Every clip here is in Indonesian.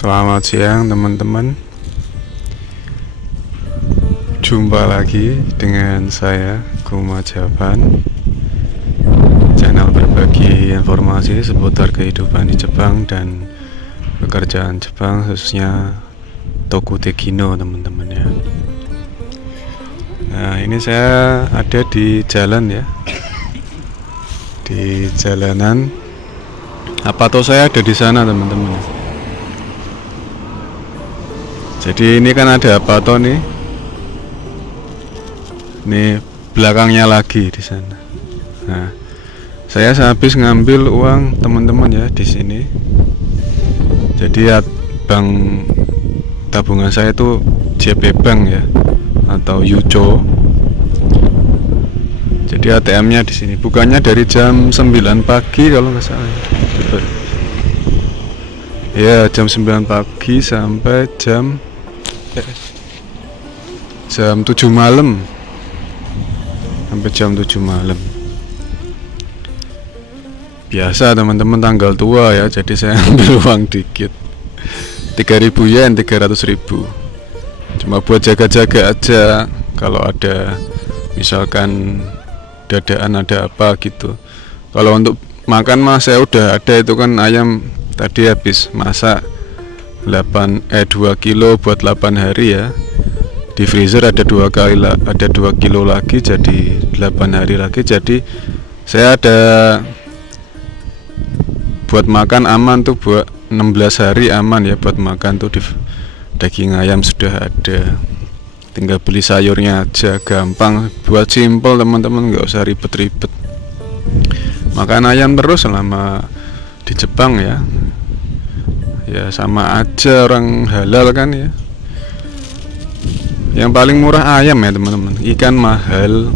Selamat siang teman-teman. Jumpa lagi dengan saya Kuma Japan, channel berbagi informasi seputar kehidupan di Jepang dan pekerjaan Jepang, khususnya Tokutekino teman-teman ya. Nah, ini saya ada di jalan ya, di jalanan. Apa tuh saya ada di sana teman-teman. Jadi ini kan ada apa toh nih? Nih belakangnya lagi di sana. Nah, saya habis ngambil uang teman-teman ya di sini. Jadi ya, bank tabungan saya itu JP Bank ya, atau Yucho. Jadi ATM-nya di sini. Bukannya dari jam 9 pagi kalau nggak salah. Ya, jam 9 pagi sampai jam 7 malam. Sampai jam 7 malam. Biasa teman-teman, tanggal tua ya, jadi saya ambil uang dikit. 3.000 yen, 300.000. Cuma buat jaga-jaga aja kalau ada misalkan dadaan ada apa gitu. Kalau untuk makan mah saya udah ada, itu kan ayam tadi habis masak 2 kilo buat 8 hari ya. Di freezer ada 2 kilo lagi, jadi 8 hari lagi. Jadi saya ada buat makan aman tuh, buat 16 hari aman ya buat makan tuh. Di daging ayam sudah ada, tinggal beli sayurnya aja, gampang. Buat simple teman-teman, nggak usah ribet-ribet. Makan ayam terus selama di Jepang ya. Ya sama aja orang halal kan ya. Yang paling murah ayam ya teman-teman. Ikan mahal,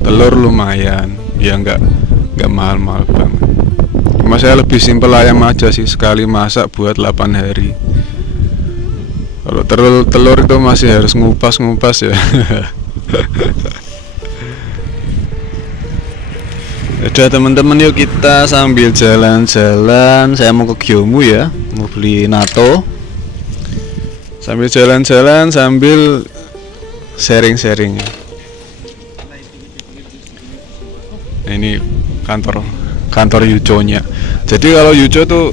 telur lumayan. Ya nggak mahal-mahal banget. Cuma saya lebih simpel ayam aja sih, sekali masak buat 8 hari. Kalau telur itu masih harus ngupas ya. Udah teman-teman, yuk kita sambil jalan-jalan. Saya mau ke Gyomu ya, mau beli natto. Sambil jalan-jalan sambil sharing-sharing. Nah, ini kantor Yucho-nya. Jadi kalau Yucho tuh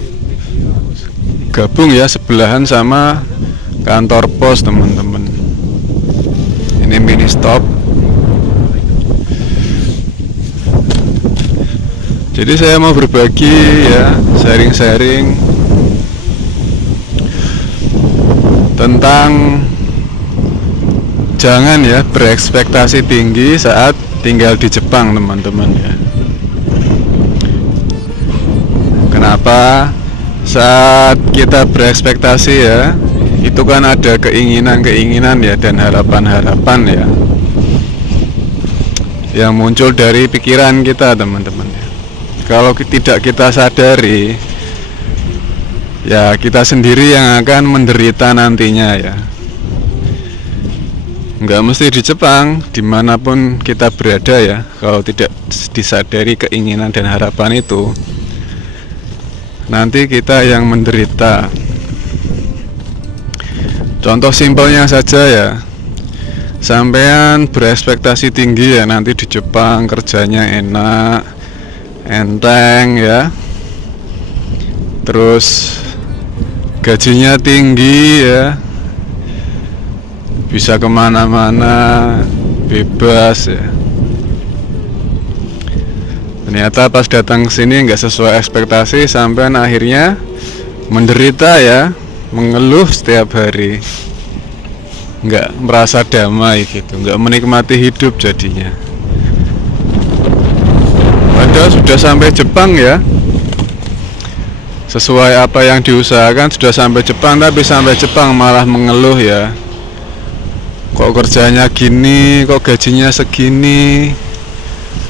gabung ya, sebelahan sama kantor pos teman-teman. Ini mini stop. Jadi saya mau berbagi ya, sharing-sharing tentang jangan ya berekspektasi tinggi saat tinggal di Jepang teman-teman ya. Kenapa? Saat kita berekspektasi ya, itu kan ada keinginan-keinginan ya, dan harapan-harapan ya, yang muncul dari pikiran kita teman-teman ya. Kalau tidak kita sadari, ya kita sendiri yang akan menderita nantinya ya. Nggak mesti di Jepang, dimanapun kita berada ya. Kalau tidak disadari keinginan dan harapan itu, nanti kita yang menderita. Contoh simpelnya saja ya, sampean berekspektasi tinggi ya, nanti di Jepang kerjanya enak, enteng ya, terus gajinya tinggi ya, bisa kemana-mana bebas ya. Ternyata pas datang ke sini nggak sesuai ekspektasi, sampai akhirnya menderita ya, mengeluh setiap hari, nggak merasa damai gitu, nggak menikmati hidup jadinya. Padahal sudah sampai Jepang ya, sesuai apa yang diusahakan, sudah sampai Jepang, tapi sampai Jepang malah mengeluh ya. Kok kerjanya gini, kok gajinya segini.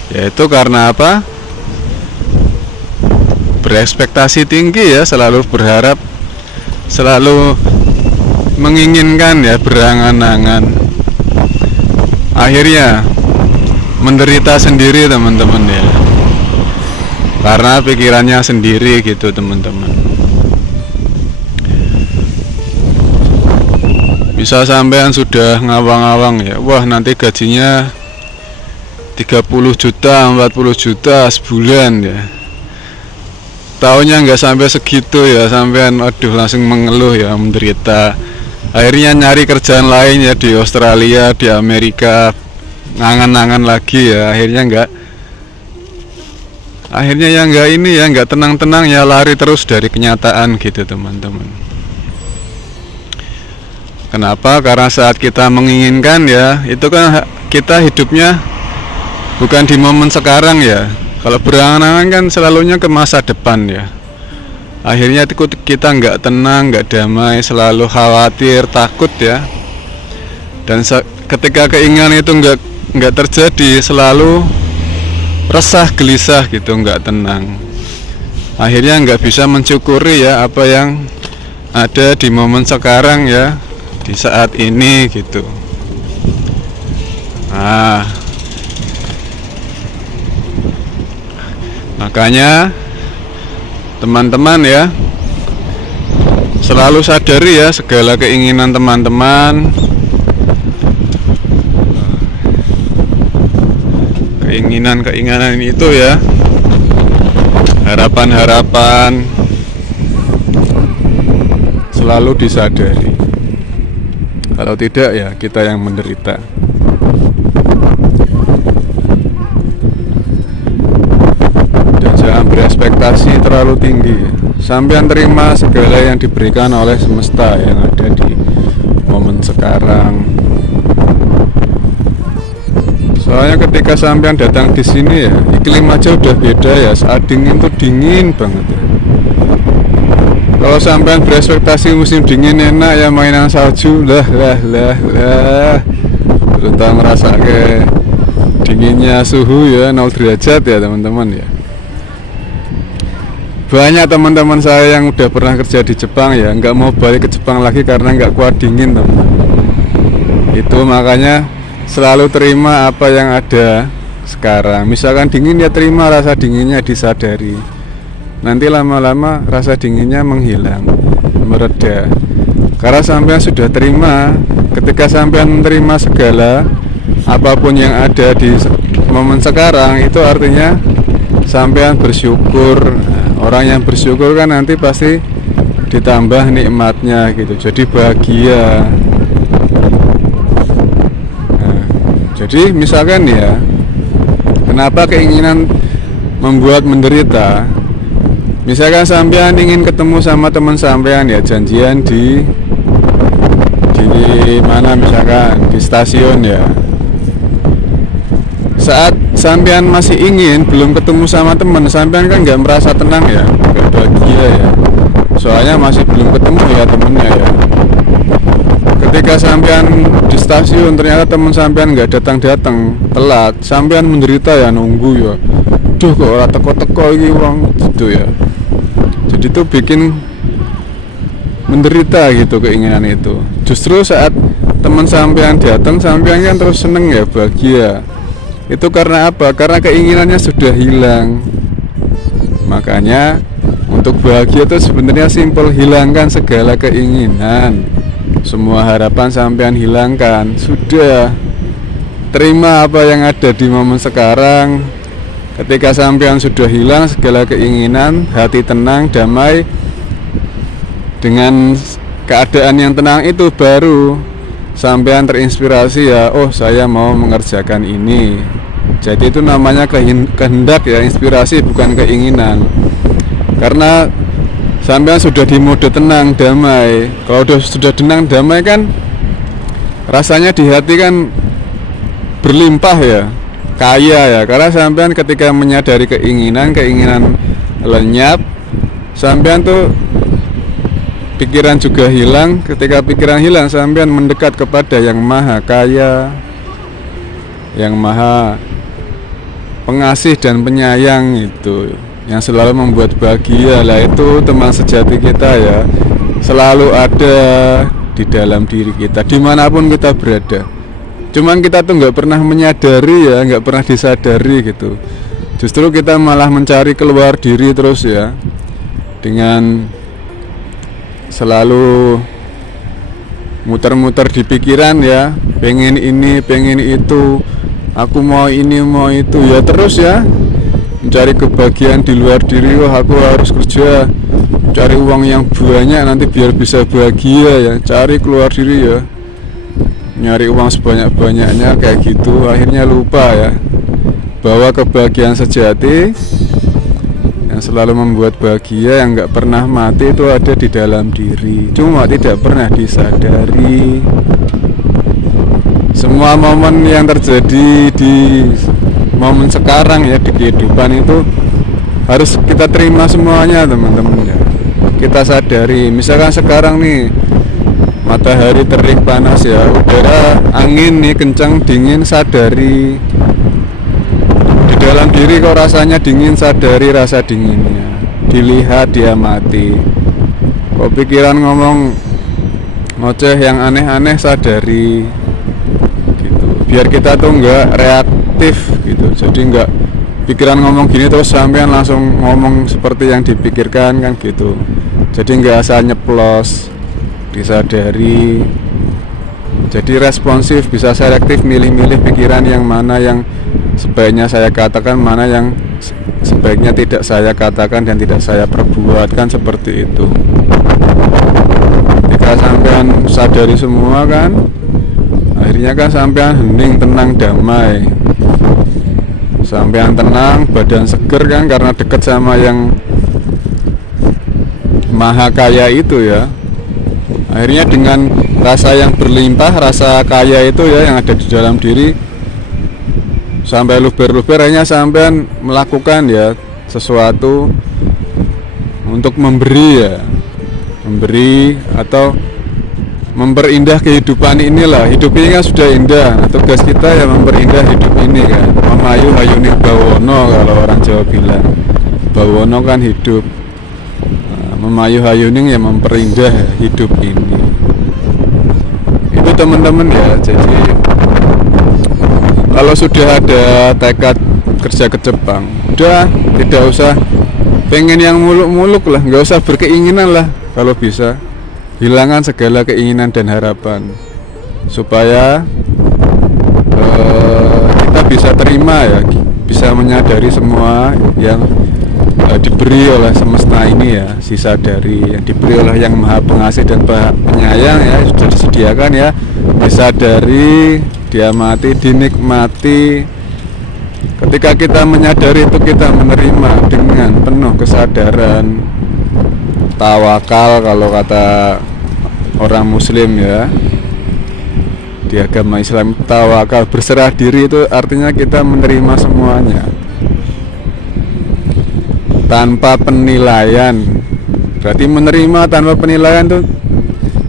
Ya itu karena apa? Berekspektasi tinggi ya, selalu berharap, selalu menginginkan ya, berangan-angan. Akhirnya menderita sendiri teman-teman ya, karena pikirannya sendiri gitu teman-teman. Misal sampean sudah ngawang-ngawang ya, wah nanti gajinya 30 juta, 40 juta sebulan ya. Tahunnya nggak sampai segitu ya, sampean aduh langsung mengeluh ya, menderita. Akhirnya nyari kerjaan lain ya di Australia, di Amerika, ngangan-ngangan lagi ya. Akhirnya ya nggak ini ya, nggak tenang-tenang ya, lari terus dari kenyataan gitu teman-teman. Kenapa? Karena saat kita menginginkan ya, itu kan kita hidupnya bukan di momen sekarang ya. Kalau berangan-angan kan selalunya ke masa depan ya. Akhirnya kita nggak tenang, nggak damai, selalu khawatir, takut ya. Dan ketika keinginan itu nggak terjadi, selalu resah, gelisah gitu, nggak tenang. Akhirnya nggak bisa mensyukuri ya apa yang ada di momen sekarang ya, di saat ini gitu. Nah, makanya teman-teman ya, selalu sadari ya segala keinginan teman-teman, keinginan itu ya, harapan-harapan selalu disadari. Kalau tidak ya kita yang menderita. Dan jangan berekspektasi terlalu tinggi ya. Sampean terima segala yang diberikan oleh semesta yang ada di momen sekarang. Soalnya ketika sampean datang di sini ya, iklim aja udah beda ya. Saat dingin tuh dingin banget ya. Kalau sampean berekspektasi musim dingin enak ya, mainan salju lah. Belum tahu ngerasa ke dinginnya suhu ya 0 derajat ya teman-teman ya. Banyak teman-teman saya yang udah pernah kerja di Jepang ya, nggak mau balik ke Jepang lagi karena nggak kuat dingin teman. Itu makanya selalu terima apa yang ada sekarang. Misalkan dingin ya terima rasa dinginnya, disadari. Nanti lama-lama rasa dinginnya menghilang, mereda. Karena sampean sudah terima. Ketika sampean menerima segala apapun yang ada di momen sekarang, itu artinya sampean bersyukur. Orang yang bersyukur kan nanti pasti ditambah nikmatnya gitu, jadi bahagia. Nah, jadi misalkan ya, kenapa keinginan membuat menderita? Misalkan sampean ingin ketemu sama teman sampean ya, janjian di mana, misalkan di stasiun ya. Saat sampean masih ingin, belum ketemu sama teman, sampean kan nggak merasa tenang ya, nggak bahagia ya. Soalnya masih belum ketemu ya temennya ya. Ketika sampean di stasiun ternyata teman sampean nggak datang, telat, sampean menderita ya, nunggu ya. Duh kok ora teko-teko iki wong gitu ya. Jadi itu bikin menderita gitu keinginan itu. Justru saat teman sampean datang, sampean kan terus seneng ya, bahagia. Itu karena apa? Karena keinginannya sudah hilang. Makanya untuk bahagia itu sebenarnya simpel, hilangkan segala keinginan. Semua harapan sampean hilangkan. Sudah. Terima apa yang ada di momen sekarang. Ketika sampean sudah hilang segala keinginan, hati tenang, damai, dengan keadaan yang tenang itu baru sampean terinspirasi ya, oh saya mau mengerjakan ini. Jadi itu namanya kehendak ya, inspirasi bukan keinginan. Karena sampean sudah di mode tenang, damai. Kalau sudah tenang, damai kan rasanya di hati kan berlimpah ya, kaya ya. Karena sampean ketika menyadari keinginan lenyap, sampean tuh pikiran juga hilang. Ketika pikiran hilang, sampean mendekat kepada yang maha kaya, yang maha pengasih dan penyayang itu, yang selalu membuat bahagia. Lah itu teman sejati kita ya, selalu ada di dalam diri kita dimanapun kita berada. Cuman kita tuh nggak pernah menyadari ya, nggak pernah disadari gitu. Justru kita malah mencari keluar diri terus ya, dengan selalu muter-muter di pikiran ya, pengen ini pengen itu, aku mau ini mau itu ya, terus ya mencari kebahagiaan di luar diri. Oh aku harus kerja cari uang yang banyak nanti biar bisa bahagia ya, cari keluar diri ya, nyari uang sebanyak-banyaknya kayak gitu. Akhirnya lupa ya bahwa kebahagiaan sejati yang selalu membuat bahagia, yang gak pernah mati, itu ada di dalam diri, cuma tidak pernah disadari. Semua momen yang terjadi di momen sekarang ya, di kehidupan itu harus kita terima semuanya teman-teman ya. Kita sadari, misalkan sekarang nih matahari terik panas ya, udara angin nih kencang dingin, sadari. Di dalam diri kok rasanya dingin, sadari rasa dinginnya. Dilihat, diamati. Kok pikiran ngomong ngoceh yang aneh-aneh, sadari gitu. Biar kita tuh nggak reaktif gitu. Jadi nggak pikiran ngomong gini terus sampean langsung ngomong seperti yang dipikirkan kan gitu. Jadi nggak asal nyeplos, disadari. Jadi responsif, bisa selektif, milih-milih pikiran yang mana yang sebaiknya saya katakan, mana yang sebaiknya tidak saya katakan dan tidak saya perbuat, kan seperti itu. Jika sampean sadari semua kan, akhirnya kan sampean hening, tenang, damai. Sampean tenang, badan seger kan, karena dekat sama yang maha kaya itu ya. Akhirnya dengan rasa yang berlimpah, rasa kaya itu ya yang ada di dalam diri, sampai luber-luber, akhirnya sampean melakukan ya sesuatu untuk memberi ya, memberi atau memperindah kehidupan inilah. Hidup ini kan sudah indah, nah, tugas kita ya memperindah hidup ini kan. Memayu hayuning bawono kalau orang Jawa bilang. Bawono kan hidup, nah, memayu hayuning ya memperindah hidup ini. Itu teman-teman ya. Jadi kalau sudah ada tekad kerja ke Jepang, udah tidak usah pengen yang muluk-muluk lah, nggak usah berkeinginan lah. Kalau bisa hilangkan segala keinginan dan harapan supaya kita bisa terima ya, bisa menyadari semua yang diberi oleh semesta ini ya, sisa dari yang diberi oleh yang maha pengasih dan penyayang ya, sudah disediakan ya, disadari, diamati, dinikmati. Ketika kita menyadari itu, kita menerima dengan penuh kesadaran, tawakal kalau kata orang muslim ya, di agama Islam. Tawakal, berserah diri, itu artinya kita menerima semuanya tanpa penilaian. Berarti menerima tanpa penilaian itu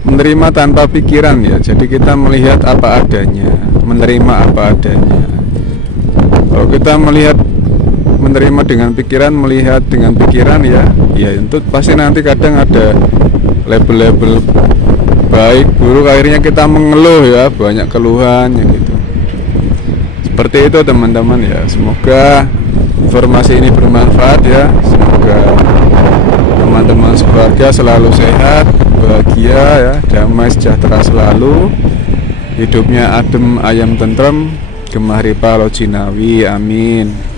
menerima tanpa pikiran ya. Jadi kita melihat apa adanya, menerima apa adanya. Kalau kita melihat, menerima dengan pikiran, melihat dengan pikiran ya itu pasti nanti kadang ada label-label baik buruk, akhirnya kita mengeluh ya, banyak keluhan ya gitu. Seperti itu teman-teman ya. Semoga informasi ini bermanfaat ya. Semoga teman-teman sekeluarga selalu sehat, bahagia ya, damai sejahtera selalu, hidupnya adem ayem tentrem, gemah ripa lo jinawi, amin.